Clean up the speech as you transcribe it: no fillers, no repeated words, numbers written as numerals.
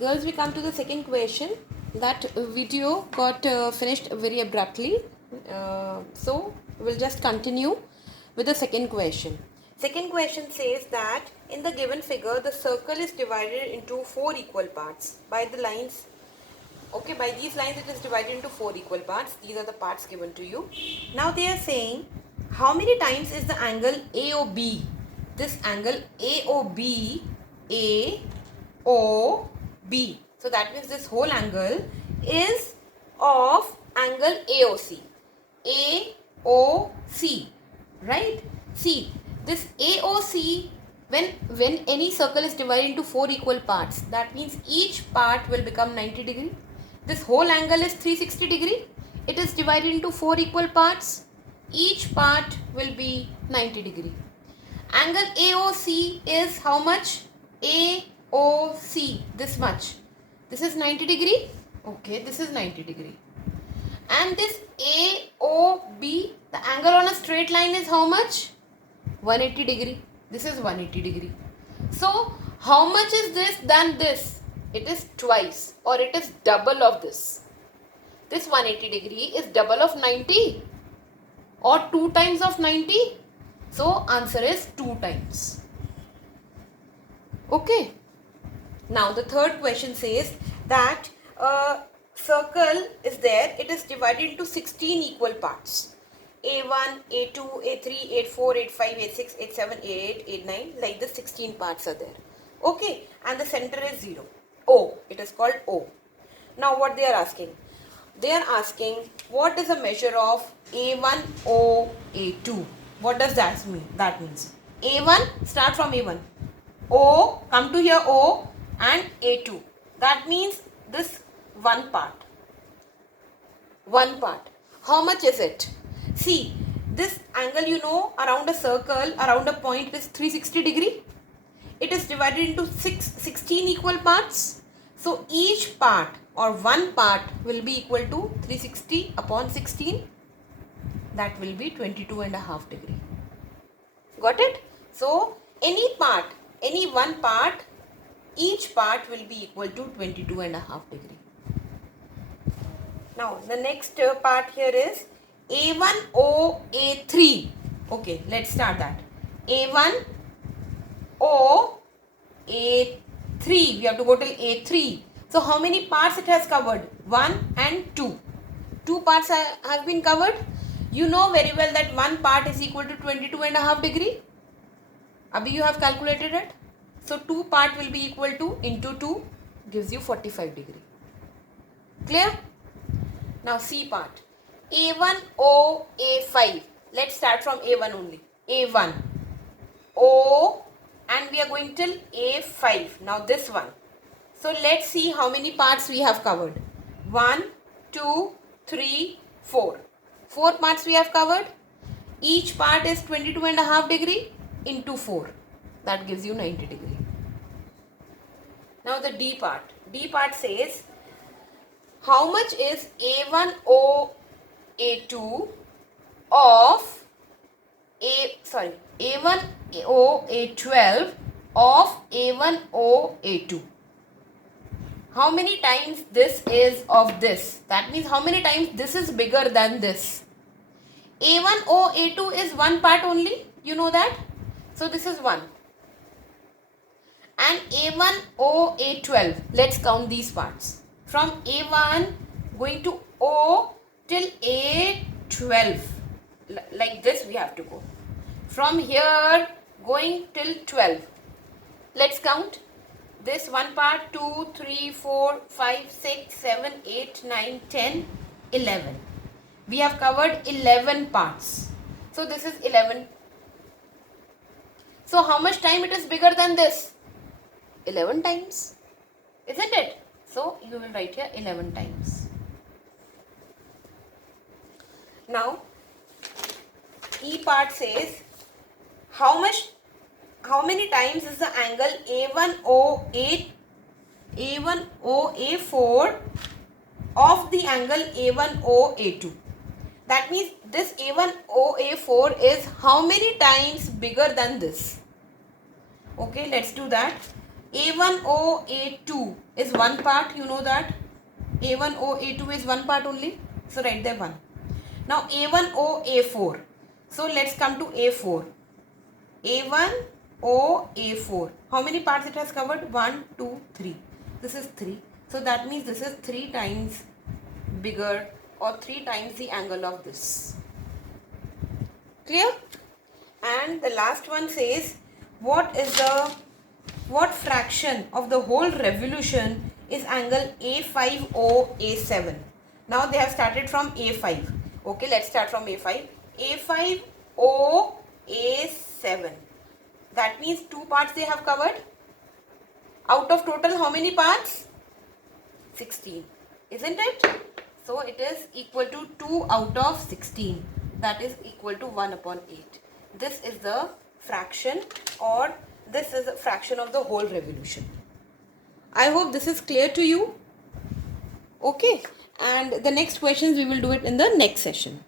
Girls, we come to the second question. That video got finished very abruptly. So we'll just continue with the second question. Second question says that in the given figure, the circle is divided into 4 equal parts by the lines. Okay, by these lines it is divided into 4 equal parts. These are the parts given to you. Now they are saying how many times is the angle AOB? This angle AOB, AOB. So that means this whole angle is of angle AOC. AOC, right? See, this AOC, when any circle is divided into 4 equal parts, that means each part will become 90 degree. This whole angle is 360 degree. It is divided into 4 equal parts. Each part will be 90 degree. Angle AOC is how much? AOC, this much. This is 90 degree. Okay, this is 90 degree. And this AOB, the angle on a straight line is how much? 180 degree. This is 180 degree. So, how much is this than this? It is twice or it is double of this. This 180 degree is double of 90 or 2 times of 90. So, answer is 2 times. Okay. Now, the third question says that a circle is there. It is divided into 16 equal parts. A1, A2, A3, A4, A5, A6, A7, A8, A9. Like this 16 parts are there. Okay. And the center is 0. O. It is called O. Now, what they are asking? They are asking what is the measure of A1, O, A2. What does that mean? That means A1, start from A1. O, come to here O and A2. That means this one part. One part. How much is it? See, this angle around a circle, around a point is 360 degree. It is divided into 16 equal parts. So each part or one part will be equal to 360 upon 16. That will be 22.5 degree. Got it? So any part, any one part, each part will be equal to 22.5 degree. Now the next part here is A1O A3. Okay, let's start that. A1 O A3. We have to go till A3. So how many parts it has covered? 1 and 2. 2 parts have been covered. You know very well that one part is equal to 22.5 degree. Abhi you have calculated it. So 2 part will be equal to into 2 gives you 45 degree. Clear? Now C part. A1O A5. Let's start from A1 only. A1 O and we are going till A5. Now this one. So let's see how many parts we have covered. 1, 2, 3, 4. 4 parts we have covered. Each part is 22.5 degree into 4. That gives you 90 degree. Now the D part. D part says how much is A1O A2 of A1O A12 of A1O A2. How many times this is of this? That means how many times this is bigger than this? A1O A2 is one part only. You know that? So this is 1. And A1O A12. Let's count these parts. From A1 going to O till A12. Like this we have to go. From here going till 12. Let's count. This one part 2, 3, 4, 5, 6, 7, 8, 9, 10, 11. We have covered 11 parts. So this is 11. So how much time it is bigger than this? 11 times. Isn't it? So you will write here 11 times. Now E part says how many times is the angle A1O A4 of the angle A1O A2. That means this A1O A4 is how many times bigger than this? Okay, let's do that. A1O, A2 is one part, you know that. A1O, A2 is one part only. So write there 1. Now A1O, A4. So let's come to A4. A1O, A4. How many parts it has covered? 1, 2, 3. This is 3. So that means this is 3 times bigger or 3 times the angle of this. Clear? And the last one says, what fraction of the whole revolution is angle A5O, A7? Now they have started from A5. Okay, let's start from A5. A5O, A7. That means 2 parts they have covered. Out of total how many parts? 16. Isn't it? So it is equal to 2 out of 16. That is equal to 1 upon 8. This is the fraction, or this is a fraction of the whole revolution. I hope this is clear to you. Okay. And the next questions we will do it in the next session.